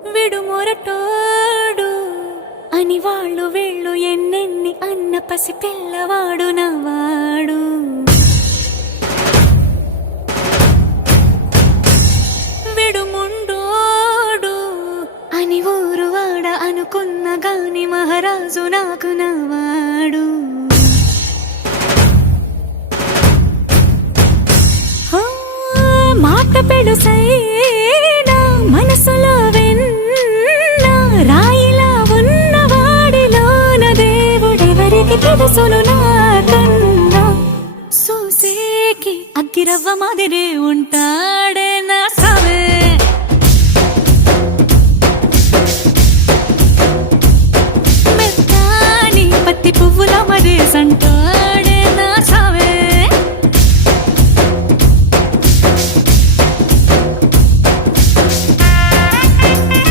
విడు మొరటోడు అని వాళ్ళు వీళ్ళు ఎన్నెన్ని అన్న పసి పిల్లవాడు నవ్వాడు. విడు ముండోడు అని ఊరు వాడ అనుకున్న గాని మహారాజు నాకు నవ్వాడు. మాట పెడుసైనా మనసులో వెన్న రాయిలా ఉన్నవాడిలోన దేవుడెవరికి తెలుసును నాకన్నా. సూసేకి అగ్గిరవ్వ మాదిరే ఉంటాడే నా సవే. మెత్తాని పత్తి పువ్వుల మరే సంటో